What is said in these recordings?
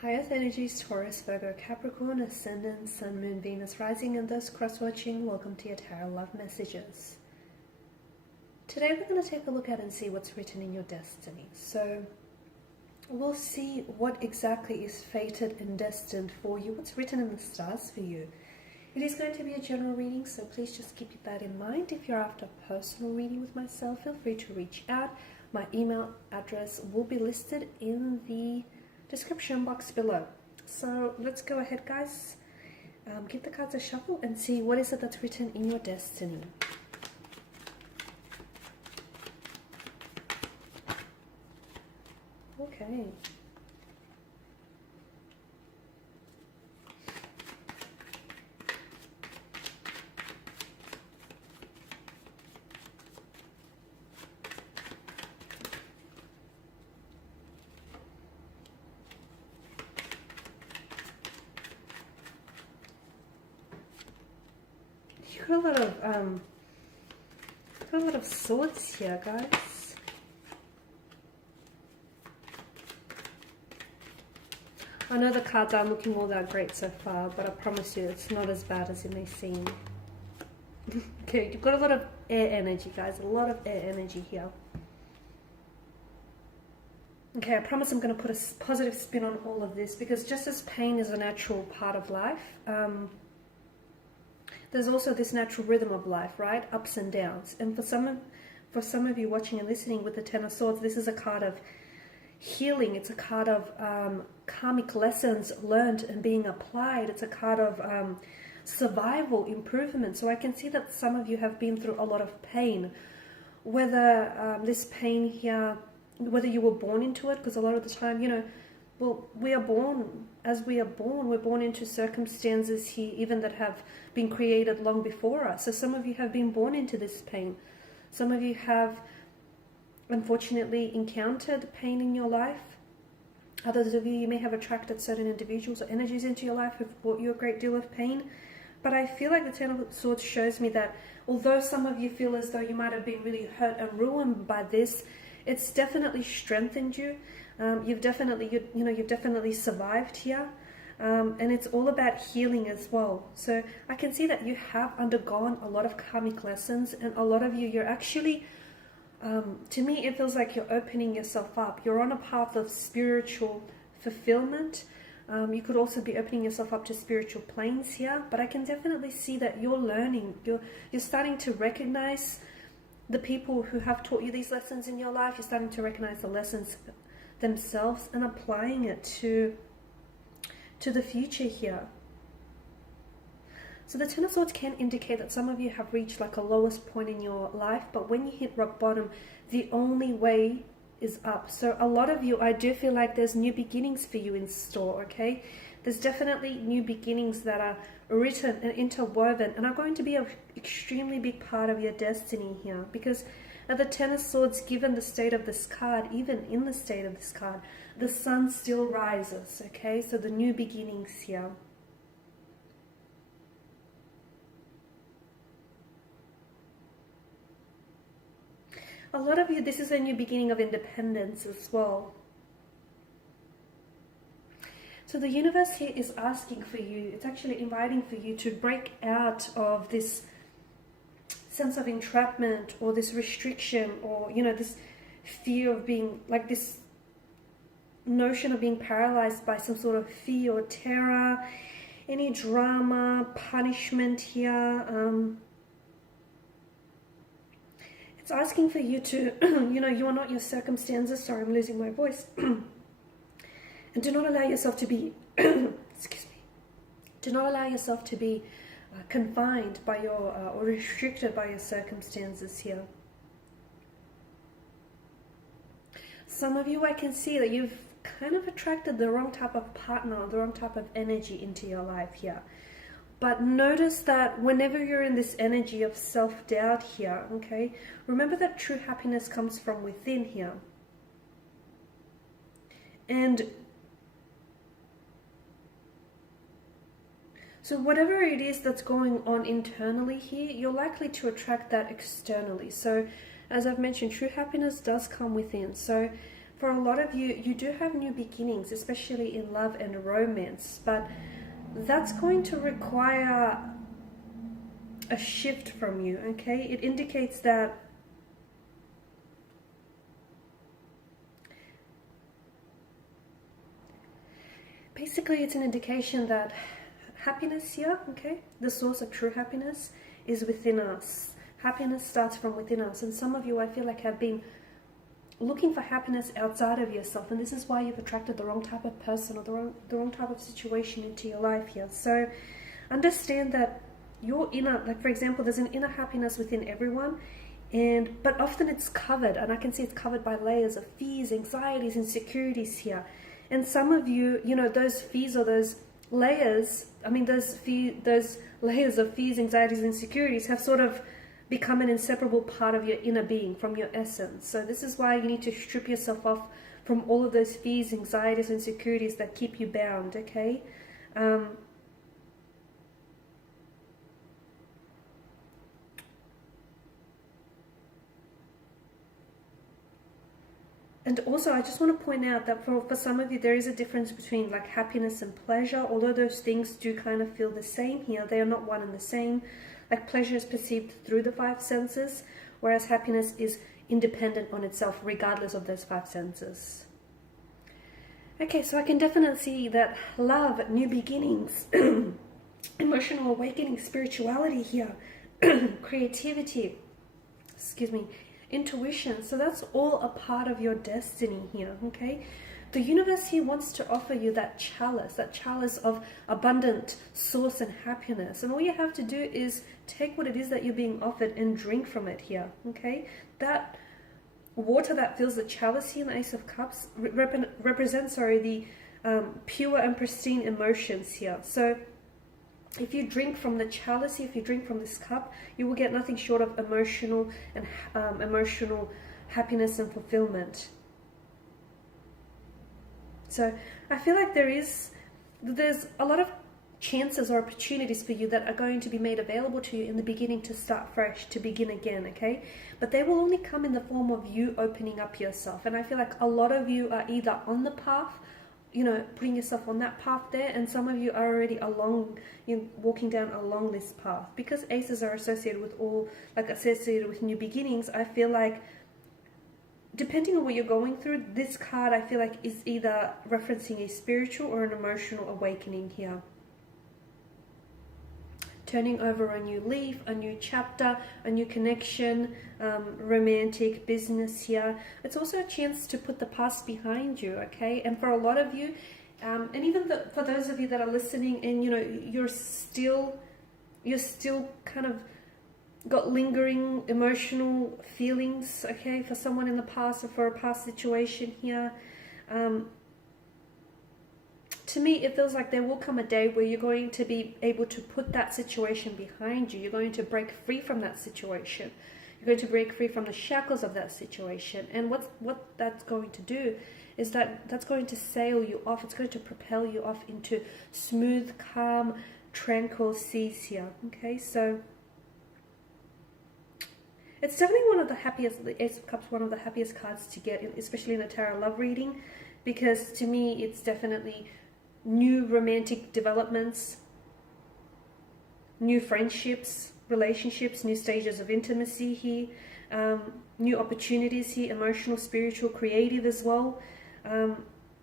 High Earth Energies, Taurus, Virgo, Capricorn, Ascendant, Sun, Moon, Venus, Rising, and those cross-watching, welcome to your Tarot Love Messages. Today we're going to take a look at and see what's written in your destiny. So we'll see what exactly is fated and destined for you, what's written in the stars for you. It is going to be a general reading, so please just keep that in mind. If you're after a personal reading with myself, feel free to reach out. My email address will be listed in the description box below. So let's go ahead, guys. Give the cards a shuffle and see what is it that's written in your destiny. Okay. You got a lot of swords here, guys. I know the cards aren't looking all that great so far, but I promise you it's not as bad as it may seem. Okay, you've got a lot of air energy, guys. A lot of air energy here. Okay, I promise I'm going to put a positive spin on all of this, because just as pain is a natural part of life, there's also this natural rhythm of life, right? Ups and downs. And for some of you watching and listening with the Ten of Swords, this is a card of healing. It's a card of karmic lessons learned and being applied. It's a card of survival, improvement. So I can see that some of you have been through a lot of pain. Whether this pain here, whether you were born into it, because a lot of the time, you know, well, we are born, as we are born, we're born into circumstances here, even that have been created long before us. So some of you have been born into this pain. Some of you have, unfortunately, encountered pain in your life. Others of you may have attracted certain individuals or energies into your life who've brought you a great deal of pain. But I feel like the Ten of Swords shows me that although some of you feel as though you might have been really hurt and ruined by this, it's definitely strengthened you. You've definitely survived here, and it's all about healing as well. So I can see that you have undergone a lot of karmic lessons, and a lot of you, you're actually, to me, it feels like you're opening yourself up. You're on a path of spiritual fulfillment. You could also be opening yourself up to spiritual planes here, but I can definitely see that you're learning. You're starting to recognize the people who have taught you these lessons in your life. You're starting to recognize the lessons themselves and applying it to the future here. So the Ten of Swords can indicate that some of you have reached like a lowest point in your life, but when you hit rock bottom, the only way is up. So a lot of you, I do feel like there's new beginnings for you in store, okay? There's definitely new beginnings that are written and interwoven and are going to be an extremely big part of your destiny here, because at the Ten of Swords, given the state of this card, even in the state of this card, the sun still rises, okay? So the new beginnings here. A lot of you, this is a new beginning of independence as well. So the universe here is asking for you, it's actually inviting for you to break out of this sense of entrapment or this restriction, or, you know, this fear of being, like this notion of being paralyzed by some sort of fear or terror, any drama, punishment here. It's asking for you to, you know, you are not your circumstances. Sorry, I'm losing my voice. And do not allow yourself to be, excuse me, do not allow yourself to be confined by your, or restricted by your circumstances here. Some of you, I can see that you've kind of attracted the wrong type of partner, the wrong type of energy into your life here. But notice that whenever you're in this energy of self-doubt here, okay, remember that true happiness comes from within here. And so whatever it is that's going on internally here, you're likely to attract that externally. So as I've mentioned, true happiness does come within. So for a lot of you, you do have new beginnings, especially in love and romance, but that's going to require a shift from you, okay? It indicates that basically it's an indication that happiness here, okay, the source of true happiness is within us. Happiness starts from within us, and some of you, I feel like, have been looking for happiness outside of yourself, and this is why you've attracted the wrong type of person or the wrong type of situation into your life here. So understand that your inner, like for example, there's an inner happiness within everyone, but often it's covered, and I can see it's covered by layers of fears, anxieties, insecurities here. And some of you, you know, those fears or those layers, I mean those layers of fears, anxieties, insecurities have sort of become an inseparable part of your inner being, from your essence. So this is why you need to strip yourself off from all of those fears, anxieties, insecurities that keep you bound, okay? And also, I just want to point out that for some of you, there is a difference between like happiness and pleasure. Although those things do kind of feel the same here, they are not one and the same. Like pleasure is perceived through the five senses, whereas happiness is independent on itself, regardless of those five senses. Okay, so I can definitely see that love, new beginnings, emotional awakening, spirituality here, creativity, intuition. So that's all a part of your destiny here, okay? The universe here wants to offer you that chalice of abundant source and happiness. And all you have to do is take what it is that you're being offered and drink from it here, okay? That water that fills the chalice here in the Ace of Cups represents, the pure and pristine emotions here. So if you drink from the chalice, if you drink from this cup, you will get nothing short of emotional happiness and fulfillment. So I feel like there's a lot of chances or opportunities for you that are going to be made available to you in the beginning to start fresh, to begin again, okay? But they will only come in the form of you opening up yourself. And I feel like a lot of you are either on the path, you know, putting yourself on that path there, and some of you are already walking down along this path. Because aces are associated with new beginnings, I feel like depending on what you're going through, this card I feel like is either referencing a spiritual or an emotional awakening here. Turning over a new leaf, a new chapter, a new connection, romantic, business here. It's also a chance to put the past behind you, okay? And for a lot of you, and even for those of you that are listening and, you know, you're still kind of got lingering emotional feelings, okay, for someone in the past or for a past situation here. To me, it feels like there will come a day where you're going to be able to put that situation behind you. You're going to break free from that situation. You're going to break free from the shackles of that situation. And what that's going to do is that's going to sail you off. It's going to propel you off into smooth, calm, tranquil seas here. Okay, so it's definitely one of the happiest, the Ace of Cups, one of the happiest cards to get, especially in a tarot love reading, because to me it's definitely new romantic developments, new friendships, relationships, new stages of intimacy here, new opportunities here, emotional, spiritual, creative as well. And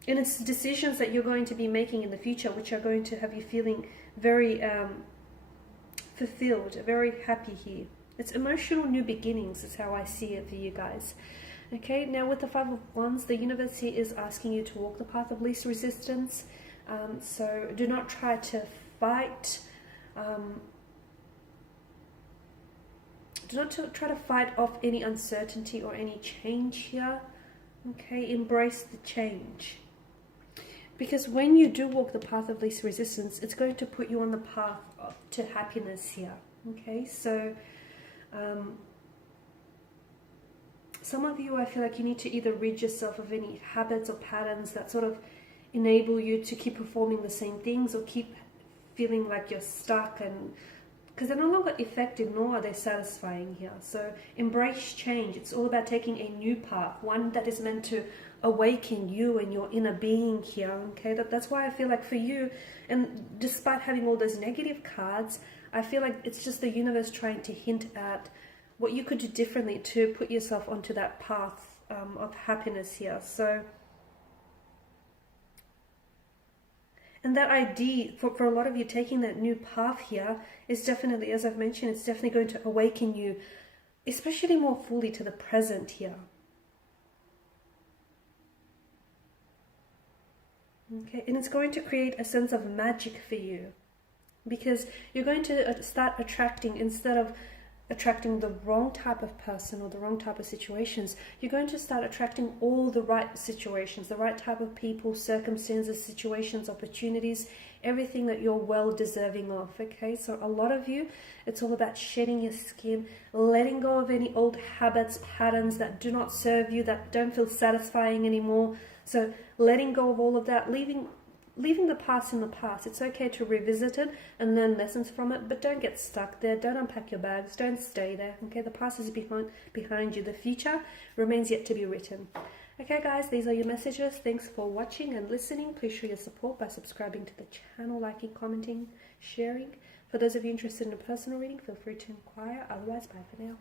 it's decisions that you're going to be making in the future which are going to have you feeling very fulfilled, very happy here. It's emotional new beginnings is how I see it for you guys. Okay, now with the Five of Wands, the universe here is asking you to walk the path of least resistance. So do not try to fight. Do not try to fight off any uncertainty or any change here. Okay, embrace the change. Because when you do walk the path of least resistance, it's going to put you on the path to happiness here. Okay, so some of you, I feel like you need to either rid yourself of any habits or patterns that sort of enable you to keep performing the same things or keep feeling like you're stuck and because they're no longer effective nor are they satisfying here. So embrace change. It's all about taking a new path, one that is meant to awaken you and your inner being here. Okay, that's why I feel like for you, and despite having all those negative cards, I feel like it's just the universe trying to hint at what you could do differently to put yourself onto that path of happiness here. So, and that idea, for a lot of you, taking that new path here is definitely, as I've mentioned, it's definitely going to awaken you, especially more fully to the present here. Okay, and it's going to create a sense of magic for you, because you're going to start attracting, instead of attracting the wrong type of person or the wrong type of situations, you're going to start attracting all the right situations, the right type of people, circumstances, situations, opportunities, everything that you're well deserving of. Okay, so a lot of you, it's all about shedding your skin, letting go of any old habits, patterns that do not serve you, that don't feel satisfying anymore. So letting go of all of that, leaving the past in the past. It's okay to revisit it and learn lessons from it, but don't get stuck there. Don't unpack your bags. Don't stay there. Okay, the past is behind you. The future remains yet to be written. Okay, guys, these are your messages. Thanks for watching and listening. Please show your support by subscribing to the channel, liking, commenting, sharing. For those of you interested in a personal reading, feel free to inquire. Otherwise, bye for now.